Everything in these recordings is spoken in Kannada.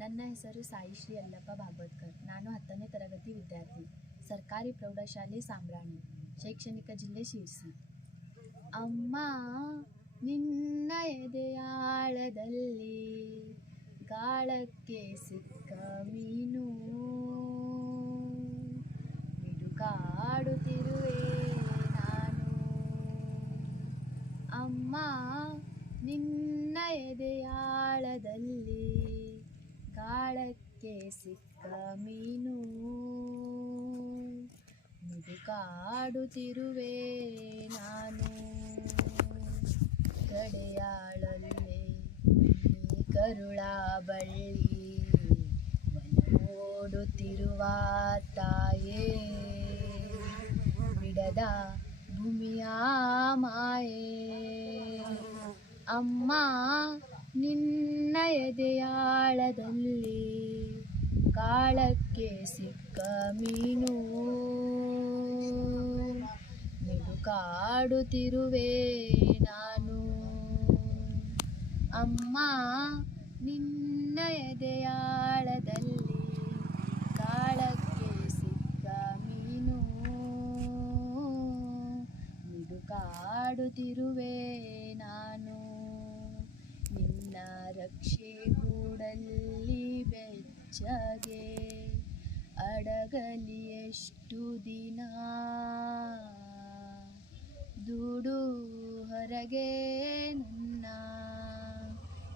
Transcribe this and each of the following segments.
ನನ್ನ ಹೆಸರು ಸಾಯಿಶ್ರೀ ಯಲ್ಲಪ್ಪ ಭಾಗವತ್ಕರ್. ನಾನು 10ನೇ ತರಗತಿ ವಿದ್ಯಾರ್ಥಿ. ಸರ್ಕಾರಿ ಪ್ರೌಢಶಾಲೆ ಸಾಂಬ್ರಾಣಿ, ಶೈಕ್ಷಣಿಕ ಜಿಲ್ಲೆ ಶಿರ್ಸಿ. ಅಮ್ಮ ನಿನ್ನ ಎದೆಯಾಳದಲ್ಲಿ ಗಾಳಕ್ಕೆ ಸಿಕ್ಕ ಮೀನು, ಮಿಡುಕಾಡುತ್ತಿರುವೆ ನಾನು. ಅಮ್ಮ ನಿನ್ನ ಎದೆಯಾಳದಲ್ಲಿ ಗಾಳಕ್ಕೆ ಸಿಕ್ಕ ಮೀನು, ಮಿಡುಕಾಡುತ್ತಿರುವೆ ನಾನು. ಗಡಿಯಾಳಲ್ಲಿ ನೀ ಕರುಳ ಬಳ್ಳಿ, ಓಡುತ್ತಿರುವ ತಾಯೇ, ಬಿಡದ ಭೂಮಿಯ ಮಾಯೆ. ಅಮ್ಮ ನಿನ್ನ ಎದೆಯಾಳದಲ್ಲಿ ಗಾಳಕ್ಕೆ ಸಿಕ್ಕ ಮೀನು, ಮಿಡುಕಾಡುತ್ತಿರುವೆ ನಾನು. ಅಮ್ಮ ನಿನ್ನ ಎದೆಯಾಳದಲ್ಲಿ ಗಾಳಕ್ಕೆ ಸಿಕ್ಕ ಮೀನು, ಮಿಡುಕಾಡುತ್ತಿರುವೆ ನಾನು. ನಿನ್ನ ರಕ್ಷೆ ಗೂಡಲ್ಲಿ ಬೆಚ್ಚಗೆ ಅಡಗಲಿ ಎಷ್ಟು ದಿನ, ದೂಡು ಹೊರಗೆ ನನ್ನ.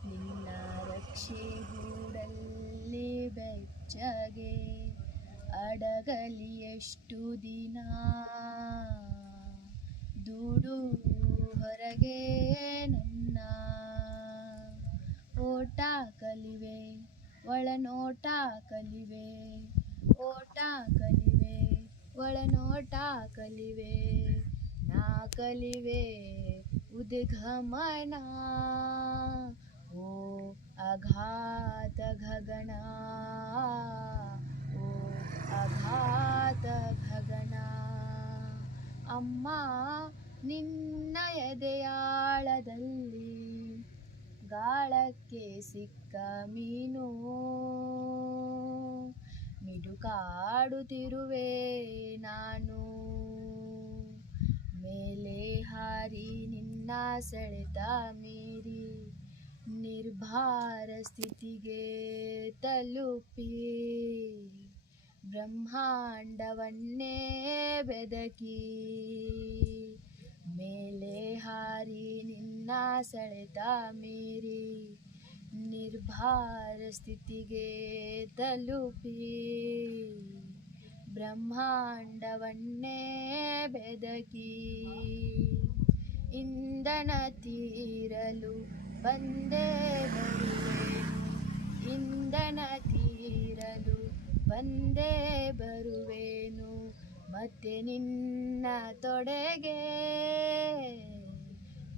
ನಿನ್ನ ರಕ್ಷೆ ಗೂಡಲ್ಲಿ ಬೆಚ್ಚಗೆ ಅಡಗಲಿ ಎಷ್ಟು ದಿನ, ದೂಡು ಹೊರಗೆ ನನ್ನ. ಓಟ ಕಲಿವೆ ಒಳನೋಟ ಕಲಿವೆ, ಓಟ ಕಲಿವೆ ಒಳನೋಟ ಕಲಿವೆ, ನಾ ಕಲಿವೆ ಉದ್ಗಮನ. ಓ ಅಘಾತ ಗಗನ, ಓ ಅಘಾತ ಗಗನ. ಅಮ್ಮ ನಿನ್ನ ಎದೆಯಾಳದಲ್ಲಿ ಗಾಳಕ್ಕೆ ಸಿಕ್ಕ ಮೀನು, ಮಿಡುಕಾಡುತ್ತಿರುವೆ ನಾನು. ಮೇಲೆ ಹಾರಿ ನಿನ್ನ ಸೆಳೆತ ಮೀರಿ ನಿರ್ಭಾರ ಸ್ಥಿತಿಗೆ ತಲುಪಿ, ಬ್ರಹ್ಮಾಂಡವನ್ನೇ ಬೆದಕಿ. ಮೇಲೆ ಹಾರಿ ನಿನ್ನ ಸೆಳೆತ ಮೀರಿ ನಿರ್ಭಾರ ಸ್ಥಿತಿಗೆ ತಲುಪಿ, ಬ್ರಹ್ಮಾಂಡವನ್ನೇ ಬೆದಕಿ. ಇಂಧನ ತೀರಲು ಬಂದೇ ಬರುವೆನು, ಇಂಧನ ತೀರಲು ಬಂದೇ ಬರುವೆನು, ಮತ್ತೆ ನಿನ್ನ ತೊಡೆಗೆ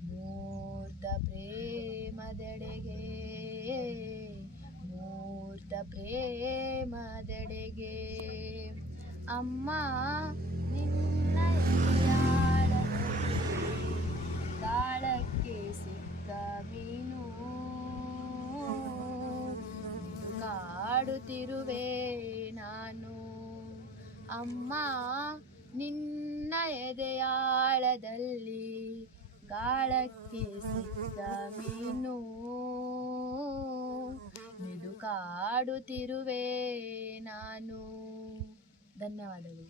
ಮೂರ್ತ ಪ್ರೇಮದೆಡೆಗೆ, ಮೂರ್ತ ಪ್ರೇಮದೆಡೆಗೆ. ಅಮ್ಮ ನಿನ್ನ ಎದೆಯಾಳದಲ್ಲಿ ಗಾಳಕ್ಕೆ ಸಿಕ್ಕ ಮೀನು, ಕಾಡುತ್ತಿರುವೆ ನಾನು. ಅಮ್ಮ ನಿನ್ನ ಎದೆಯಾಳದಲ್ಲಿ ಗಾಳಕ್ಕೆ ಸಿಕ್ಕ ಮೀನು, ಮಿಡುಕಾಡುತ್ತಿರುವೆ ನಾನು. ಧನ್ಯವಾದಗಳು.